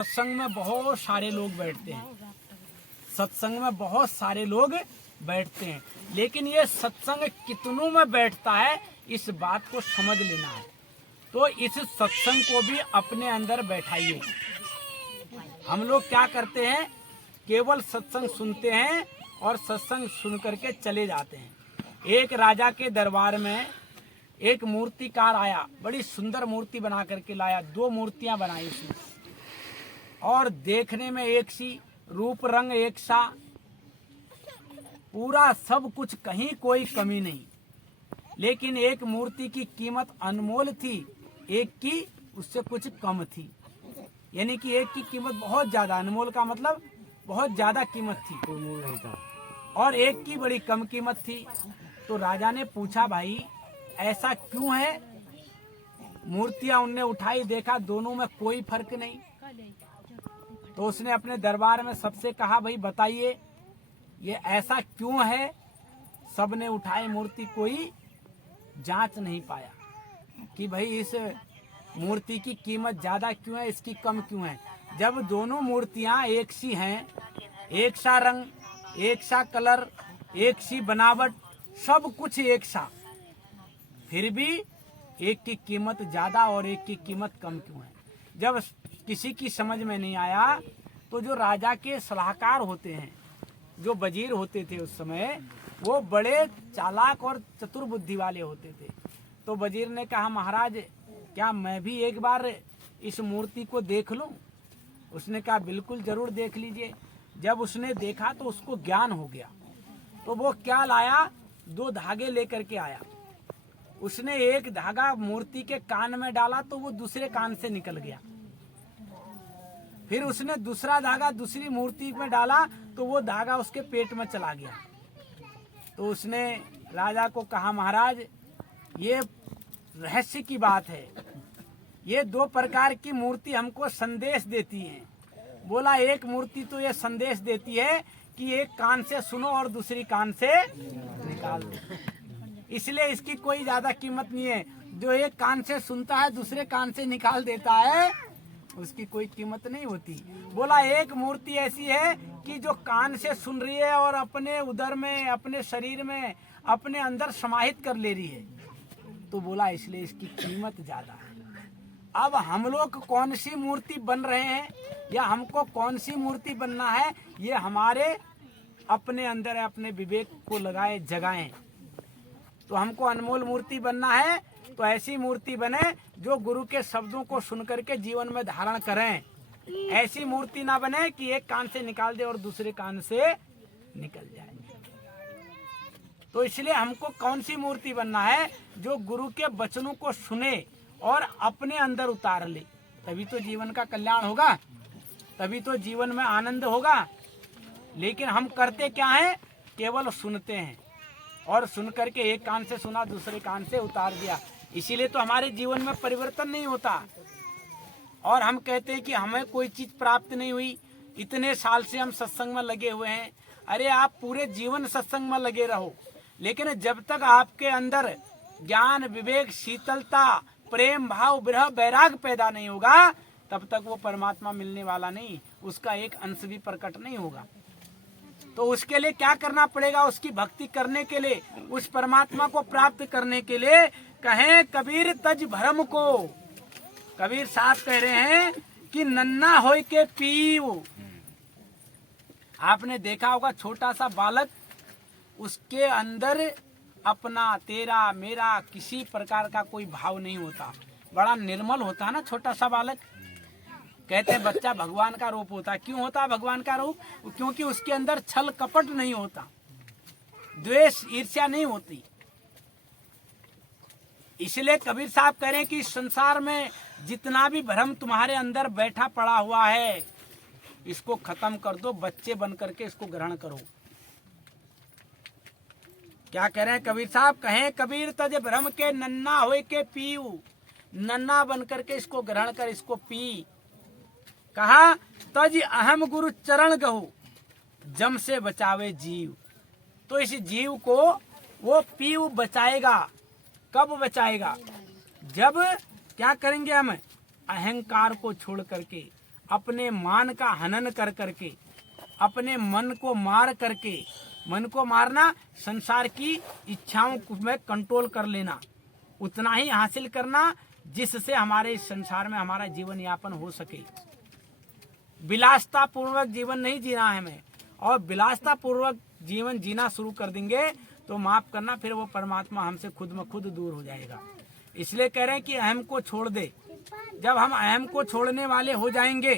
सत्संग में बहुत सारे लोग बैठते हैं, सत्संग में बहुत सारे लोग बैठते हैं, लेकिन ये सत्संग कितनों में बैठता है इस बात को समझ लेना है। तो इस सत्संग को भी अपने अंदर बैठाइए। हम लोग क्या करते हैं, केवल सत्संग सुनते हैं और सत्संग सुन करके चले जाते हैं। एक राजा के दरबार में एक मूर्तिकार आया, बड़ी सुंदर मूर्ति बना करके लाया। 2 मूर्तियां बनाई उसने और देखने में एक सी, रूप रंग एक सा, पूरा सब कुछ, कहीं कोई कमी नहीं। लेकिन एक मूर्ति की कीमत अनमोल थी, एक की उससे कुछ कम थी। यानी कि एक की कीमत बहुत ज्यादा, अनमोल का मतलब बहुत ज्यादा कीमत थी, कोई मूल नहीं था, और एक की बड़ी कम कीमत थी। तो राजा ने पूछा, भाई ऐसा क्यों है? मूर्तियां उनने उठाई, देखा दोनों में कोई फर्क नहीं। तो उसने अपने दरबार में सबसे कहा, भाई बताइए ये ऐसा क्यों है? सबने उठाई मूर्ति, कोई जांच नहीं पाया कि भाई इस मूर्ति की कीमत ज्यादा क्यों है, इसकी कम क्यों है। जब दोनों मूर्तियां एक सी हैं, एक सा रंग, एक सा कलर, एक सी बनावट, सब कुछ एक सा, फिर भी एक की कीमत ज्यादा और एक की कीमत कम क्यों है? जब किसी की समझ में नहीं आया तो जो राजा के सलाहकार होते हैं, जो वजीर होते थे उस समय, वो बड़े चालाक और चतुर बुद्धि वाले होते थे। तो वजीर ने कहा, महाराज क्या मैं भी एक बार इस मूर्ति को देख लूं? उसने कहा, बिल्कुल जरूर देख लीजिए। जब उसने देखा तो उसको ज्ञान हो गया। तो वो क्या लाया, 2 धागे लेकर के आया। उसने एक धागा मूर्ति के कान में डाला तो वो दूसरे कान से निकल गया। फिर उसने दूसरा धागा दूसरी मूर्ति में डाला तो वो धागा उसके पेट में चला गया। तो उसने राजा को कहा, महाराज ये रहस्य की बात है, ये 2 प्रकार की मूर्ति हमको संदेश देती है। बोला, एक मूर्ति तो ये संदेश देती है कि एक कान से सुनो और दूसरी कान से निकाल दो, इसलिए इसकी कोई ज्यादा कीमत नहीं है। जो एक कान से सुनता है दूसरे कान से निकाल देता है, उसकी कोई कीमत नहीं होती। बोला, एक मूर्ति ऐसी है कि जो कान से सुन रही है और अपने उदर में, अपने शरीर में, अपने अंदर समाहित कर ले रही है। तो बोला, इसलिए इसकी कीमत ज्यादा है। अब हम लोग कौन सी मूर्ति बन रहे हैं या हमको कौन सी मूर्ति बनना है, ये हमारे अपने अंदर है, अपने विवेक को लगाए जगाएं। तो हमको अनमोल मूर्ति बनना है तो ऐसी मूर्ति बने जो गुरु के शब्दों को सुन करके जीवन में धारण करें। ऐसी मूर्ति ना बने कि एक कान से निकाल दे और दूसरे कान से निकल जाए। तो इसलिए हमको कौन सी मूर्ति बनना है, जो गुरु के वचनों को सुने और अपने अंदर उतार ले, तभी तो जीवन का कल्याण होगा, तभी तो जीवन में आनंद होगा। लेकिन हम करते क्या है, केवल सुनते हैं और सुन करके एक कान से सुना दूसरे कान से उतार दिया। इसीलिए तो हमारे जीवन में परिवर्तन नहीं होता और हम कहते हैं कि हमें कोई चीज प्राप्त नहीं हुई। इतने साल से हम सत्संग में लगे हुए हैं। अरे आप पूरे जीवन सत्संग में लगे रहो, लेकिन जब तक आपके अंदर ज्ञान, विवेक, शीतलता, प्रेम भाव, विरह, वैराग पैदा नहीं होगा, तब तक वो परमात्मा मिलने वाला नहीं, उसका एक अंश भी प्रकट नहीं होगा। तो उसके लिए क्या करना पड़ेगा? उसकी भक्ति करने के लिए, उस परमात्मा को प्राप्त करने के लिए कहें कबीर तज भरम को। कबीर साहब कह रहे हैं कि नन्ना होय के पीव। आपने देखा होगा छोटा सा बालक, उसके अंदर अपना, तेरा, मेरा किसी प्रकार का कोई भाव नहीं होता, बड़ा निर्मल होता है ना छोटा सा बालक। कहते हैं बच्चा भगवान का रूप होता है। क्यों होता है भगवान का रूप? क्योंकि उसके अंदर छल कपट नहीं होता, द्वेष ईर्ष्या नहीं होती। इसलिए कबीर साहब कह रहे हैं कि संसार में जितना भी भ्रम तुम्हारे अंदर बैठा पड़ा हुआ है, इसको खत्म कर दो, बच्चे बन करके इसको ग्रहण करो। क्या कह रहे हैं कबीर साहब? कहें कबीर तज भ्रम के नन्ना होय के पीऊ। नन्ना बन करके इसको ग्रहण कर, इसको पी। कहा तज अहम गुरु चरण गहु, जम से बचावे जीव। तो इस जीव को वो पीऊ बचाएगा। कब बचाएगा? जब क्या करेंगे हम? अहंकार को छोड़ करके अपने मान का हनन कर करके, अपने मन को मार करके, मन को मारना संसार की इच्छाओं में कंट्रोल कर लेना, उतना ही हासिल करना जिससे हमारे इस संसार में हमारा जीवन यापन हो सके। विलासता पूर्वक जीवन नहीं जीना है हमें, और विलासता पूर्वक जीवन जीना शुरू कर देंगे तो माफ करना फिर वो परमात्मा हमसे खुद में खुद दूर हो जाएगा। इसलिए कह रहे हैं कि अहम को छोड़ दे। जब हम अहम को छोड़ने वाले हो जाएंगे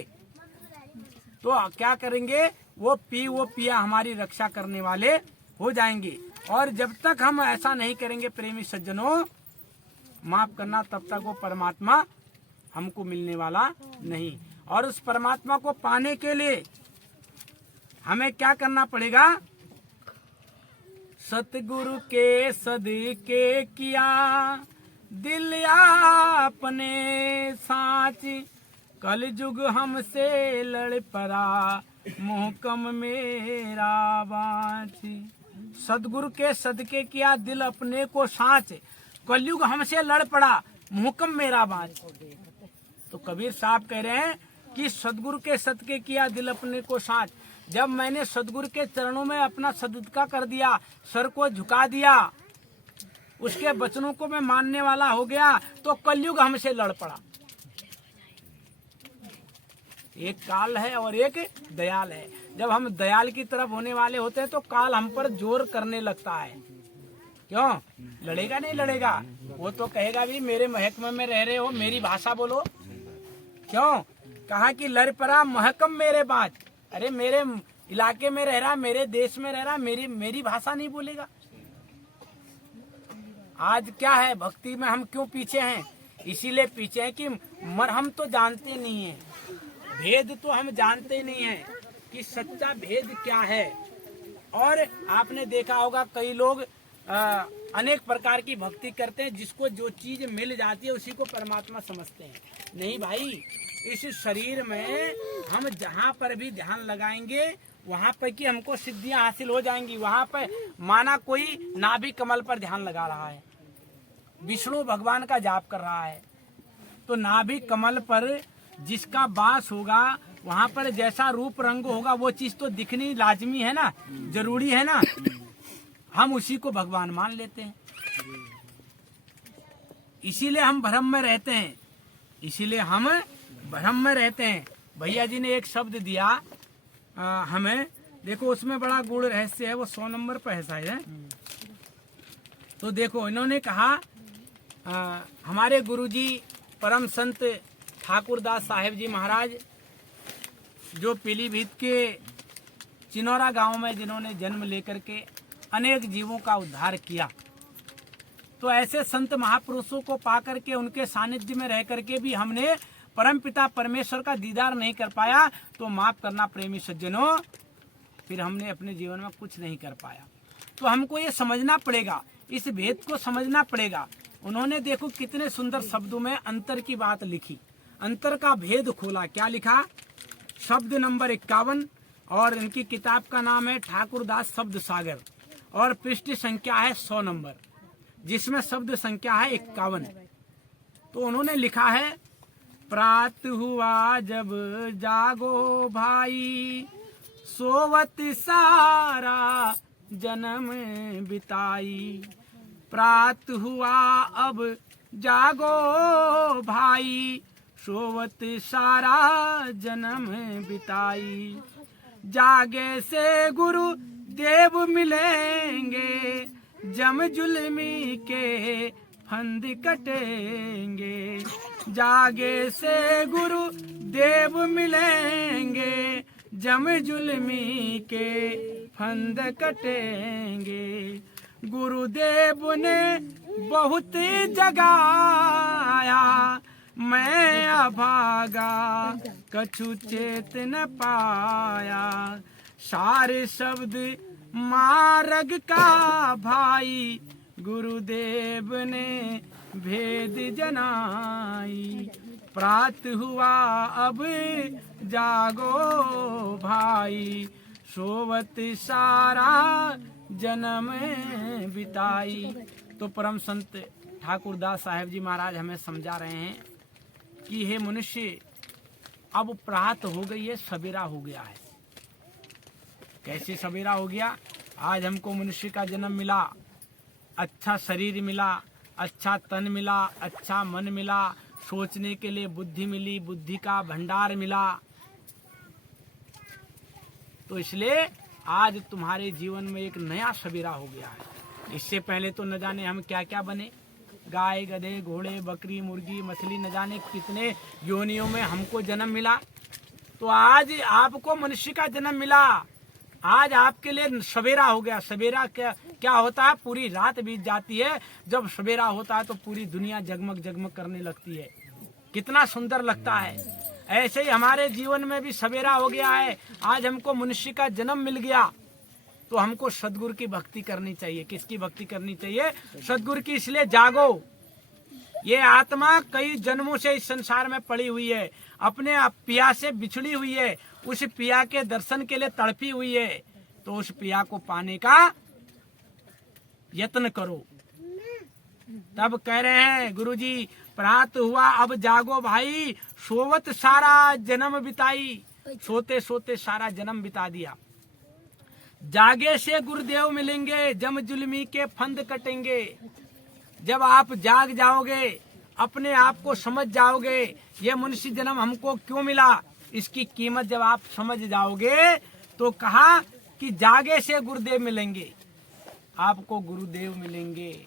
तो क्या करेंगे, वो पिया हमारी रक्षा करने वाले हो जाएंगे। और जब तक हम ऐसा नहीं करेंगे प्रेमी सज्जनों, माफ करना, तब तक वो परमात्मा हमको मिलने वाला नहीं। और उस परमात्मा को पाने के लिए हमें क्या करना पड़ेगा, सतगुरु के सदके किया दिल अपने साच, कल युग हमसे लड़ पड़ा मोहकम मेरा बाँच। सदगुरु के सदके किया दिल अपने को साच, कलयुग हमसे लड़ पड़ा मोहकम मेरा बाँच। तो कबीर साहब कह रहे हैं कि सदगुरु के सदके किया दिल अपने को साच। जब मैंने सदगुरु के चरणों में अपना सदका कर दिया, सर को झुका दिया, उसके वचनों को मैं मानने वाला हो गया, तो कलयुग हमसे लड़ पड़ा। एक काल है और एक दयाल है। जब हम दयाल की तरफ होने वाले होते हैं तो काल हम पर जोर करने लगता है। क्यों लड़ेगा? नहीं लड़ेगा, वो तो कहेगा भी मेरे महकमे में रह रहे हो, मेरी भाषा बोलो। क्यों कहा कि लड़ पड़ा महकम मेरे बाँच। अरे मेरे इलाके में रह रहा, मेरे देश में रह रहा, मेरी भाषा नहीं बोलेगा। आज क्या है, भक्ति में हम क्यों पीछे हैं? इसीलिए पीछे हैं कि हम तो जानते नहीं है, भेद तो हम जानते नहीं है कि सच्चा भेद क्या है। और आपने देखा होगा कई लोग अनेक प्रकार की भक्ति करते हैं, जिसको जो चीज मिल जाती है उसी को परमात्मा समझते हैं। नहीं भाई, इस शरीर में हम जहाँ पर भी ध्यान लगाएंगे वहाँ पर कि हमको सिद्धियां हासिल हो जाएंगी। वहाँ पर माना कोई नाभि कमल पर ध्यान लगा रहा है, विष्णु भगवान का जाप कर रहा है, तो नाभि कमल पर जिसका वास होगा वहाँ पर जैसा रूप रंग होगा वो चीज तो दिखनी लाजमी है ना, जरूरी है ना। हम उसी को भगवान मान लेते हैं, इसीलिए हम भ्रम में रहते हैं, इसीलिए हम भ्रम में रहते हैं। भैया जी ने एक शब्द दिया हमें, देखो उसमें बड़ा गूढ़ रहस्य है, वो 100 नंबर पर है शायद है। तो देखो इन्होंने कहा हमारे गुरुजी परम संत ठाकुरदास साहेब जी महाराज, जो पीलीभीत के चिनौरा गांव में जिन्होंने जन्म लेकर के अनेक जीवों का उद्धार किया, तो ऐसे संत महापुरुषों को पाकर के उनके सानिध्य में रह करके भी हमने परम पिता परमेश्वर का दीदार नहीं कर पाया, तो माफ करना प्रेमी सज्जनों, फिर हमने अपने जीवन में कुछ नहीं कर पाया। तो हमको ये समझना पड़ेगा, इस भेद को समझना पड़ेगा। उन्होंने देखो कितने सुंदर शब्दों में अंतर की बात लिखी, अंतर का भेद खोला। क्या लिखा? शब्द नंबर 51, और इनकी किताब का नाम है ठाकुरदास शब्द सागर, और पृष्ठ संख्या है 100 नंबर, जिसमें शब्द संख्या है 51। तो उन्होंने लिखा है, प्रात हुआ जब जागो भाई, सोवत सारा जन्म बिताई। प्रात हुआ अब जागो भाई, सोवत सारा जन्म बिताई। जागे से गुरु देव मिलेंगे, जम जुल्मी के फंद कटेंगे। जागे से गुरु देव मिलेंगे, जम जुल्मी के फंद कटेंगे। गुरुदेव ने बहुत जगाया, मैं अभागा कछु चेत न पाया। सारे शब्द मार्ग का भाई, गुरुदेव ने भेद जनाई। प्रात हुआ अब जागो भाई, सोवत सारा जन्म बिताई। तो परम संत ठाकुरदास साहेब जी महाराज हमें समझा रहे हैं कि हे मनुष्य, अब प्रात हो गई है, सवेरा हो गया है। कैसे सवेरा हो गया? आज हमको मनुष्य का जन्म मिला, अच्छा शरीर मिला, अच्छा तन मिला, अच्छा मन मिला, सोचने के लिए बुद्धि मिली, बुद्धि का भंडार मिला। तो इसलिए आज तुम्हारे जीवन में एक नया सवेरा हो गया है। इससे पहले तो न जाने हम क्या क्या बने, गाय, गधे, घोड़े, बकरी, मुर्गी, मछली, न जाने कितने योनियों में हमको जन्म मिला। तो आज आपको मनुष्य का जन्म मिला, आज आपके लिए सवेरा हो गया। सवेरा क्या होता है? पूरी रात बीत जाती है, जब सवेरा होता है तो पूरी दुनिया जगमग जगमग करने लगती है, कितना सुंदर लगता है। ऐसे ही हमारे जीवन में भी सवेरा हो गया है। आज हमको मनुष्य का जन्म मिल गया, तो हमको सद्गुरु की भक्ति करनी चाहिए। किसकी भक्ति करनी चाहिए? सद्गुरु की। इसलिए जागो। ये आत्मा कई जन्मों से इस संसार में पड़ी हुई है, अपने पिया से बिछड़ी हुई है, उस पिया के दर्शन के लिए तड़पी हुई है। तो उस पिया को पाने का यत्न करो। तब कह रहे हैं गुरुजी, प्रात हुआ अब जागो भाई, सोवत सारा जन्म बिताई। सोते सोते सारा जन्म बिता दिया। जागे से गुरुदेव मिलेंगे, जम जुल्मी के फंद कटेंगे। जब आप जाग जाओगे, अपने आप को समझ जाओगे, ये मनुष्य जन्म हमको क्यों मिला, इसकी कीमत जब आप समझ जाओगे, तो कहा कि जागे से गुरुदेव मिलेंगे, आपको गुरुदेव मिलेंगे।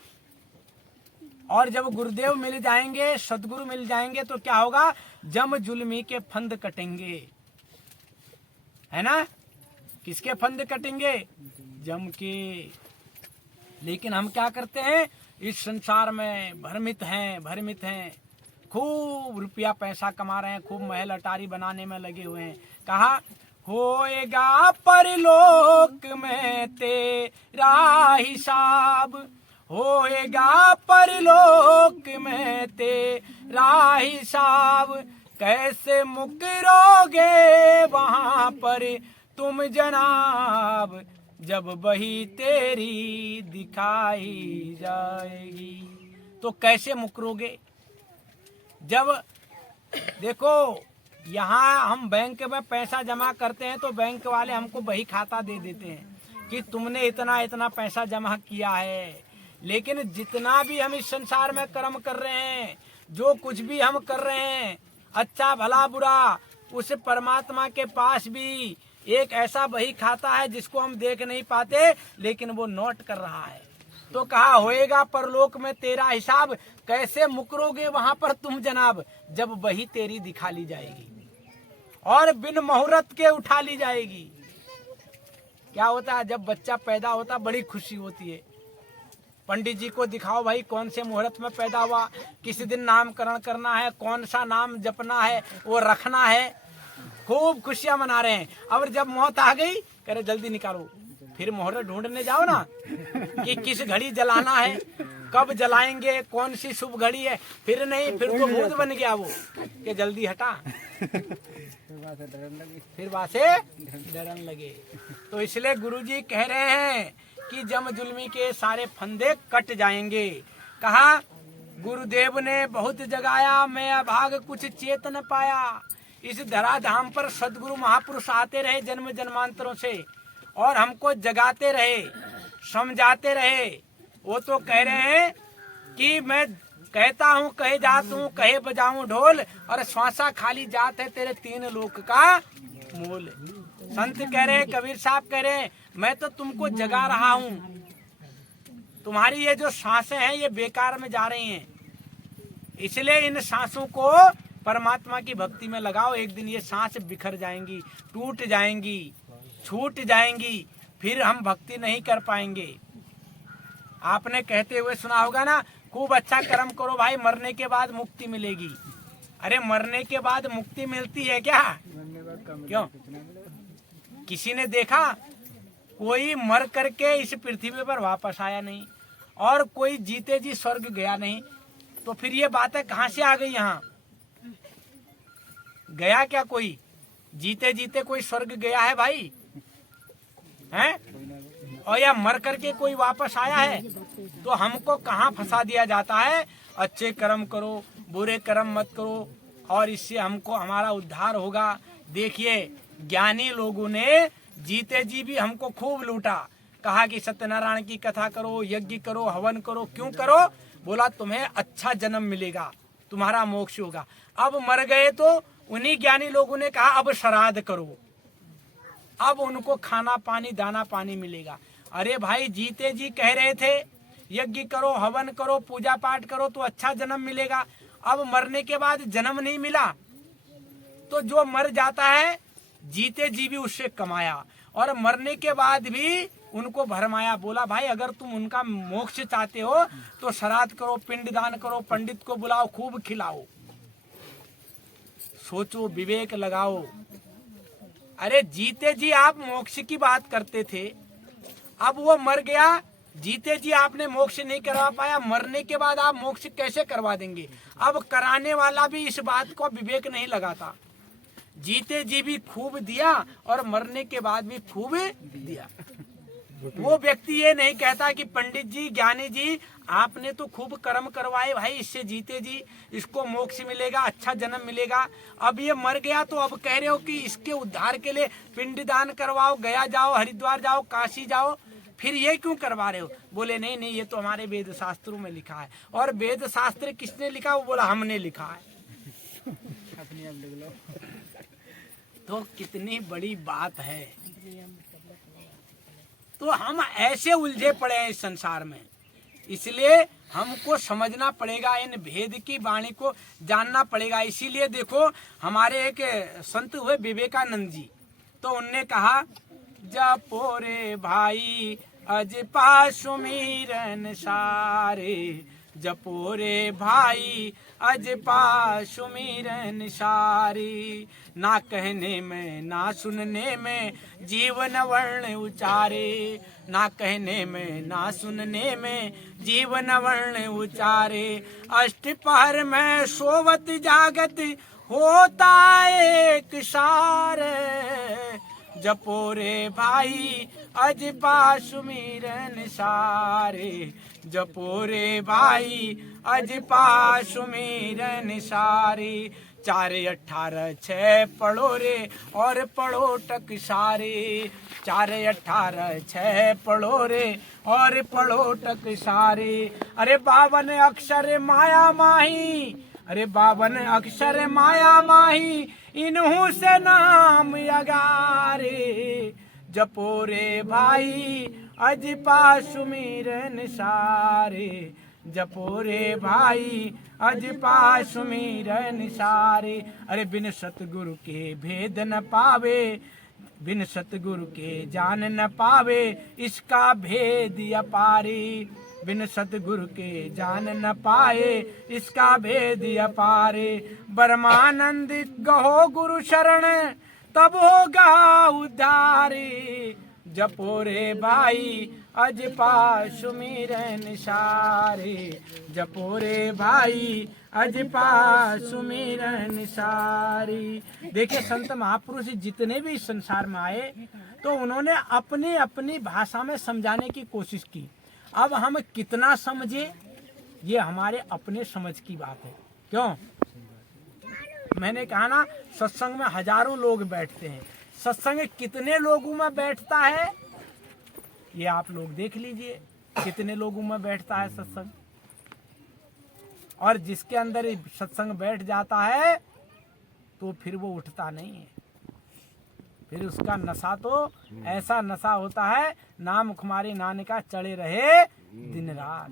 और जब गुरुदेव मिल जाएंगे, सदगुरु मिल जाएंगे, तो क्या होगा? जम जुल्मी के फंद कटेंगे, है ना? किसके फंद कटेंगे? जम के। लेकिन हम क्या करते हैं? इस संसार में भ्रमित हैं, खूब रुपया पैसा कमा रहे हैं, खूब महल अटारी बनाने में लगे हुए हैं। कहा होएगा परलोक में तेरा हिसाब, होएगा परलोक में तेरा हिसाब। कैसे मुकरोगे वहां पर तुम जनाब, जब वही तेरी दिखाई जाएगी। तो कैसे मुकरोगे? जब देखो, यहाँ हम बैंक में पैसा जमा करते हैं तो बैंक वाले हमको बही खाता दे देते हैं कि तुमने इतना इतना पैसा जमा किया है। लेकिन जितना भी हम इस संसार में कर्म कर रहे हैं, जो कुछ भी हम कर रहे हैं, अच्छा भला बुरा, उस परमात्मा के पास भी एक ऐसा बही खाता है जिसको हम देख नहीं पाते, लेकिन वो नोट कर रहा है। तो कहा होएगा परलोक में तेरा हिसाब, कैसे मुकरोगे वहां पर तुम जनाब, जब वही तेरी दिखा ली जाएगी और बिन मुहूर्त के उठा ली जाएगी। क्या होता है? जब बच्चा पैदा होता बड़ी खुशी होती है, पंडित जी को दिखाओ भाई कौन से मुहूर्त में पैदा हुआ, किस दिन नामकरण करना है, कौन सा नाम जपना है, वो रखना है, खूब खुशियां मना रहे हैं। और जब मौत आ गई, कह रहे जल्दी निकालो, फिर मुहूर्त ढूंढने जाओ ना कि किस घड़ी जलाना है, कब जलाएंगे, कौन सी शुभ घड़ी है। फिर नहीं, फिर तो भूत बन गया वो कि जल्दी हटा, फिर वहां से डरन लगे। तो इसलिए गुरुजी कह रहे हैं कि जम जुल्मी के सारे फंदे कट जाएंगे। कहा गुरुदेव ने बहुत जगाया, मैं अभाग कुछ चेत न पाया। इस धराधाम पर सदगुरु महापुरुष आते रहे जन्म जन्मांतरों से और हमको जगाते रहे, समझाते रहे। वो तो कह रहे हैं कि मैं कहता हूँ कहे जात हूँ, कहे बजाऊं ढोल, और श्वासा खाली जात है तेरे तीन लोक का मूल। संत कह रहे, कबीर साहब कह रहे, मैं तो तुमको जगा रहा हूँ, तुम्हारी ये जो सांसें हैं ये बेकार में जा रही हैं, इसलिए इन सांसों को परमात्मा की भक्ति में लगाओ। एक दिन ये सांस बिखर जाएंगी, टूट जाएंगी, छूट जाएंगी, फिर हम भक्ति नहीं कर पाएंगे। आपने कहते हुए सुना होगा ना, खूब अच्छा कर्म करो भाई, मरने के बाद मुक्ति मिलेगी। अरे मरने के बाद मुक्ति मिलती है क्या? क्यों? किसी ने देखा? कोई मर करके इस पृथ्वी पर वापस आया नहीं और कोई जीते जी स्वर्ग गया नहीं। तो फिर ये बातें कहाँ से आ गई? यहाँ गया क्या कोई? जीते जीते कोई स्वर्ग गया है भाई? हैं? और या मर करके कोई वापस आया है? तो हमको कहाँ फंसा दिया जाता है? अच्छे कर्म करो, बुरे कर्म मत करो, और इससे हमको हमारा उद्धार होगा। देखिए ज्ञानी लोगों ने जीते जी भी हमको खूब लूटा, कहा कि सत्यनारायण की कथा करो, यज्ञ करो, हवन करो। क्यों करो? बोला तुम्हें अच्छा जन्म मिलेगा, तुम्हारा मोक्ष होगा। अब मर गए तो उन्हीं ज्ञानी लोगों ने कहा अब श्राद्ध करो, अब उनको खाना पानी दाना पानी मिलेगा। अरे भाई जीते जी कह रहे थे यज्ञ करो, हवन करो, पूजा पाठ करो तो अच्छा जन्म मिलेगा। अब मरने के बाद जन्म नहीं मिला तो जो मर जाता है जीते जी भी उससे कमाया और मरने के बाद भी उनको भरमाया। बोला भाई अगर तुम उनका मोक्ष चाहते हो तो श्राद्ध करो, पिंडदान करो, पंडित को बुलाओ, खूब खिलाओ। सोचो, विवेक लगाओ। अरे जीते जी आप मोक्ष की बात करते थे, अब वो मर गया, जीते जी आपने मोक्ष नहीं करवा पाया, मरने के बाद आप मोक्ष कैसे करवा देंगे? अब कराने वाला भी इस बात को विवेक नहीं लगाता। जीते जी भी खूब दिया और मरने के बाद भी खूब दिया। वो व्यक्ति ये नहीं कहता कि पंडित जी, ज्ञानी जी, आपने तो खूब कर्म करवाए भाई, इससे जीते जी इसको मोक्ष मिलेगा, अच्छा जन्म मिलेगा। अब ये मर गया तो अब कह रहे हो कि इसके उद्धार के लिए पिंडदान करवाओ, गया जाओ, हरिद्वार जाओ, काशी जाओ, फिर ये क्यों करवा रहे हो? बोले नहीं नहीं, ये तो हमारे वेद शास्त्रों में लिखा है। और वेद शास्त्र किसने लिखा? वो बोला हमने लिखा है। तो कितनी बड़ी बात है। तो हम ऐसे उलझे पड़े हैं इस संसार में, इसलिए हमको समझना पड़ेगा, इन भेद की वाणी को जानना पड़ेगा। इसीलिए देखो हमारे एक संत हुए विवेकानंद जी, तो उनने कहा जपो रे भाई अजपा सुमिरन सारे, जपो रे भाई अजपा सुमिरन सारे, ना कहने में ना सुनने में जीवन वर्ण उचारे, ना कहने में ना सुनने में जीवन वर्ण उचारे, अष्टपहर में सोवत जागत होता एक सार, जपो रे भाई अजपा सुमिरन सारे, जपो रे भाई अजपा सुमिरन सारे, 4 18 6 पढ़ो रे और पढ़ो टक सारे, 4 18 6 पढ़ो रे और पढ़ो टक सारे। अरे 52 अक्षर माया माही, अरे 52 अक्षर माया माही, इन्हू से नाम अगारे, जपो रे भाई अजपा सुमिरन सारे, जपो रे भाई अजपा सुमिरन सारे। अरे बिन सतगुरु के भेद न पावे, बिन सतगुरु के जान न पावे, इसका भेद अपारे, बिन सतगुरु के जान न पाए, इसका भेद अपारे। ब्रह्मानंद गहो गुरु शरण, तब होगा उद्धारे, जपो रे भाई अजपा सुमिरन सारे, जपो रे भाई अजपा सुमिरन सारी। देखिए संत महापुरुष जितने भी संसार में आए तो उन्होंने अपनी अपनी भाषा में समझाने की कोशिश की। अब हम कितना समझे ये हमारे अपने समझ की बात है। क्यों? मैंने कहा ना, सत्संग में हजारों लोग बैठते हैं, सत्संग कितने लोगों में बैठता है ये आप लोग देख लीजिए, कितने लोगों में बैठता है सत्संग। और जिसके अंदर सत्संग बैठ जाता है तो फिर वो उठता नहीं है, फिर उसका नशा तो ऐसा नशा होता है, नाम खुमारी नान का चढ़े रहे दिन रात।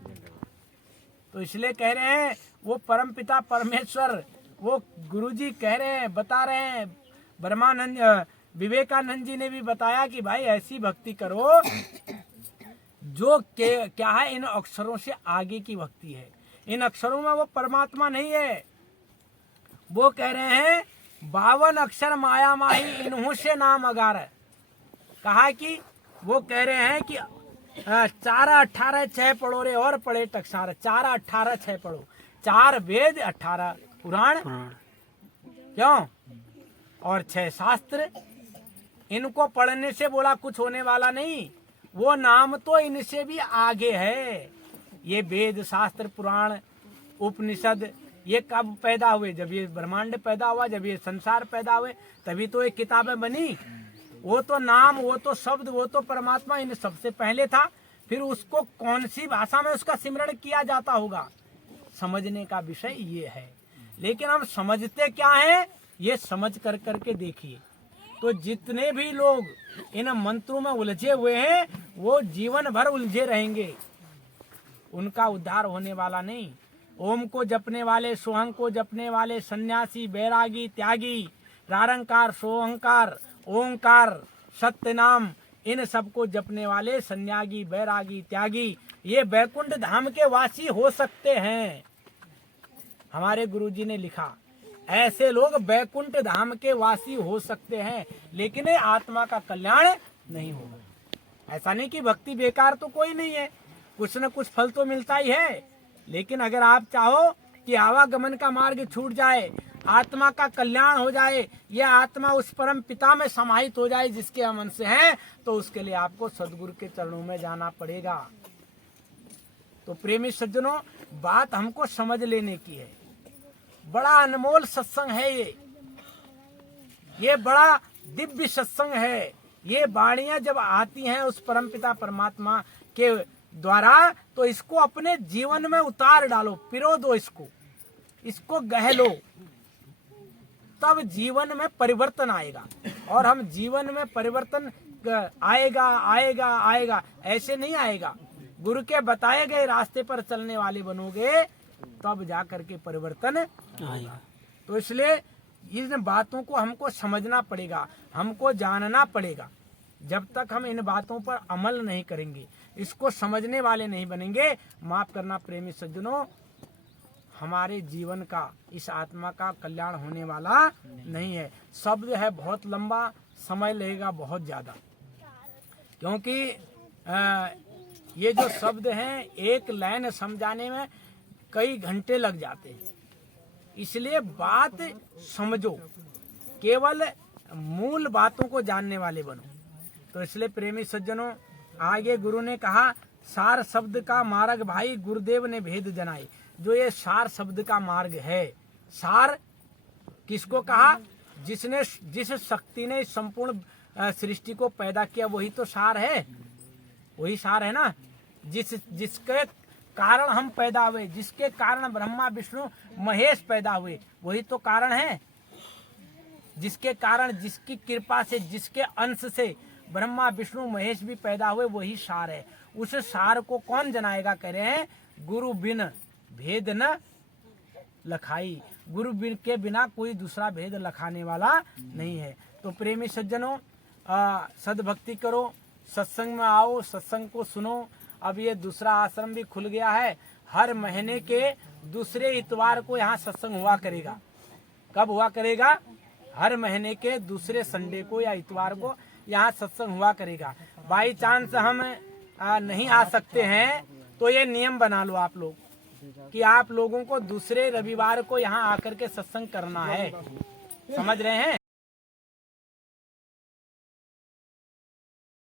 तो इसलिए कह रहे हैं वो परमपिता परमेश्वर, वो गुरुजी कह रहे हैं, बता रहे हैं, ब्रह्मानंद विवेकानंद जी ने भी बताया कि भाई ऐसी भक्ति करो जो क्या है, इन अक्षरों से आगे की भक्ति है। इन अक्षरों में वो परमात्मा नहीं है। वो कह रहे हैं 52 अक्षर माया माही, इन्हों से नाम अगार। कहा कि वो कह रहे हैं कि 4 18 6 पढ़ो रे और पढ़े टकसार, 4 18 6 पढ़ो, 4 वेद 18 पुराण, क्यों, और 6 शास्त्र। इनको पढ़ने से बोला कुछ होने वाला नहीं, वो नाम तो इनसे भी आगे है। ये वेद शास्त्र पुराण उपनिषद ये कब पैदा हुए? जब ये ब्रह्मांड पैदा हुआ, जब ये संसार पैदा हुए, तभी तो ये किताबें बनी। वो तो नाम, वो तो शब्द, वो तो परमात्मा इन सबसे पहले था। फिर उसको कौन सी भाषा में उसका सिमरण किया जाता होगा, समझने का विषय ये है। लेकिन हम समझते क्या है, ये समझ कर करके देखिए। तो जितने भी लोग इन मंत्रों में उलझे हुए हैं, वो जीवन भर उलझे रहेंगे, उनका उद्धार होने वाला नहीं। ओम को जपने वाले, सोहंग को जपने वाले, सन्यासी, बैरागी, त्यागी, रारंकार, सोहंकार, ओंकार, सत्य नाम, इन सबको जपने वाले सन्यासी, बैरागी, त्यागी, ये बैकुंठ धाम के वासी हो सकते हैं। हमारे गुरुजी ने लिखा, ऐसे लोग बैकुंठ धाम के वासी हो सकते हैं, लेकिन ये आत्मा का कल्याण नहीं होगा। ऐसा नहीं कि भक्ति बेकार तो कोई नहीं है, कुछ न कुछ फल तो मिलता ही है। लेकिन अगर आप चाहो कि आवागमन का मार्ग छूट जाए, आत्मा का कल्याण हो जाए, यह आत्मा उस परम पिता में समाहित हो जाए जिसके मन से है, तो उसके लिए आपको सदगुरु के चरणों में जाना पड़ेगा। तो प्रेमी सज्जनों, बात हमको समझ लेने की है। बड़ा अनमोल सत्संग है ये बड़ा दिव्य सत्संग है। ये वाणियां जब आती हैं उस परमपिता परमात्मा के द्वारा, तो इसको अपने जीवन में उतार डालो, पिरो दो, इसको गह लो, तब जीवन में परिवर्तन आएगा। और हम जीवन में परिवर्तन आएगा आएगा आएगा ऐसे नहीं आएगा। गुरु के बताए गए रास्ते पर चलने वाले बनोगे, तब जा करके परिवर्तन आएगा। तो इसलिए इन बातों को हमको समझना पड़ेगा, हमको जानना पड़ेगा। जब तक हम इन बातों पर अमल नहीं करेंगे, इसको समझने वाले नहीं बनेंगे, माफ करना प्रेमी सज्जनों, हमारे जीवन का, इस आत्मा का कल्याण होने वाला नहीं है। शब्द है बहुत लंबा, समय लगेगा बहुत ज्यादा, क्योंकि ये जो शब्द हैं एक लाइन समझाने में कई घंटे लग जाते हैं। इसलिए बात समझो, केवल मूल बातों को जानने वाले बनो। तो इसलिए प्रेमी सज्जनों, आगे गुरु ने कहा, सार शब्द का मार्ग भाई गुरुदेव ने भेद जनाए। जो ये सार शब्द का मार्ग है, सार किसको कहा? जिस शक्ति ने संपूर्ण सृष्टि को पैदा किया, वही तो सार है, वही सार है ना। जिसके कारण हम पैदा हुए, जिसके कारण ब्रह्मा विष्णु महेश पैदा हुए, वही तो कारण है। जिसके कारण, जिसकी कृपा से, जिसके अंश से ब्रह्मा विष्णु महेश भी पैदा हुए, वही सार है। उस सार को कौन जनाएगा? कह रहे हैं, गुरु बिन भेद न लखाई। गुरु बिन के बिना कोई दूसरा भेद लखाने वाला नहीं है। तो प्रेमी सज्जनों, सद्भक्ति करो, सत्संग में आओ, सत्संग को सुनो। अब ये दूसरा आश्रम भी खुल गया है, हर महीने के दूसरे इतवार को यहाँ सत्संग हुआ करेगा। कब हुआ करेगा? हर महीने के दूसरे संडे को या इतवार को यहाँ सत्संग हुआ करेगा। बाई चांस हम नहीं आ सकते हैं, तो ये नियम बना लो आप लोग कि आप लोगों को दूसरे रविवार को यहाँ आकर के सत्संग करना है। समझ रहे हैं?